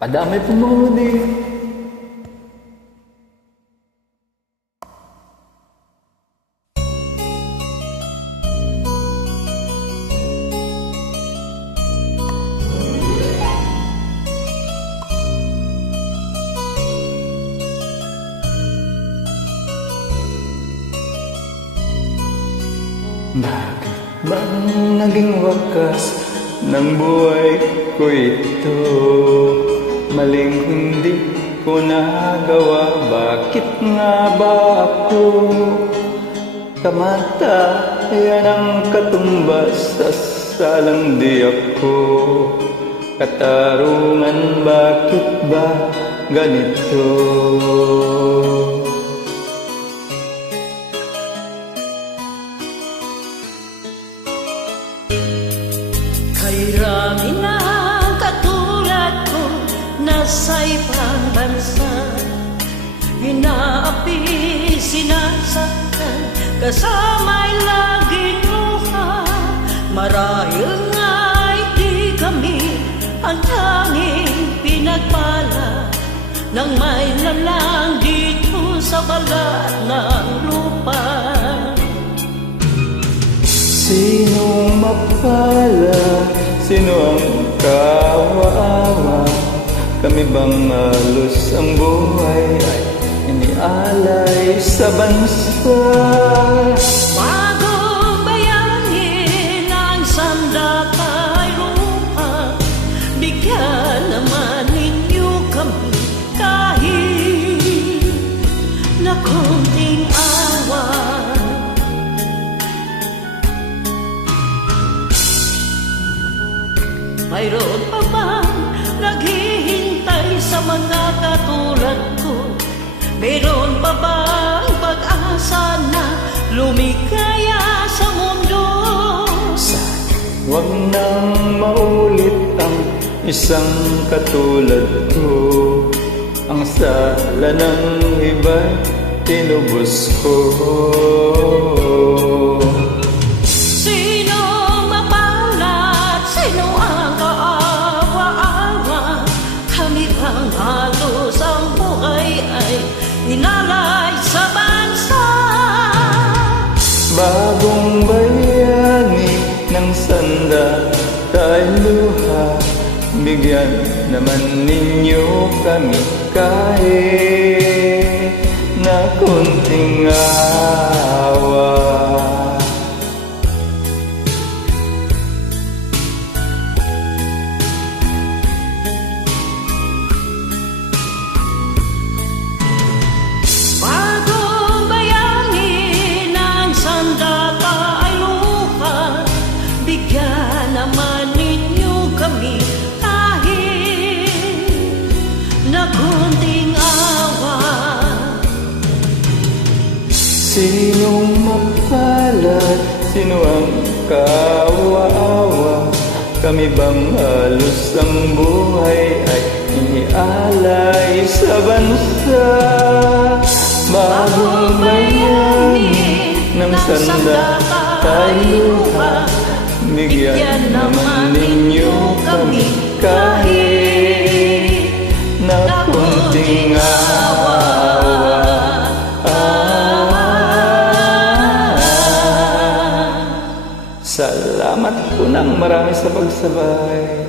Padamay pumuli. Bakit bang naging wakas ng buhay ko ito? Maling hindi ko nagawa, bakit nga ba ako? Kamatayan ang katumbas sa salang di ako. Katarungan, bakit ba ganito? Kairami na katulad ko nasa ibang bansa, inaapi, sinasaktan, kasama'y laging luha. Marahil nga'y di kami ang tanging pinagpala ng may lalang dito sa balat ng lupa. Sinong mapala? Sino ang kawawa? Kami bang halos ang buhay ay inialay sa bansa? Bago bayanin ang sandakay lupa, bigyan naman ninyo kami kahit na konting awa. Mayroon pa bang naghihintay sa mga katulad ko? Mayroon pa bang pag-asa na lumikaya sa mundo? Huwag nang maulit ang isang katulad ko. Ang sala ng iba'y tinubos ko. Halos ang buhay ay inalay sa bansa. Bagong bayani ng sanda tayo luha, bigyan naman ninyo kami kahit na konting awa. Sinong mapalad? Sino ang kawawa? Kami bang halos ang buhay ay inialay sa bansa? Bagong bayani ng sanda tayo luha, bigyan naman ninyo kami kahit na konting awa. Salamat po ng marami sa pagsabay.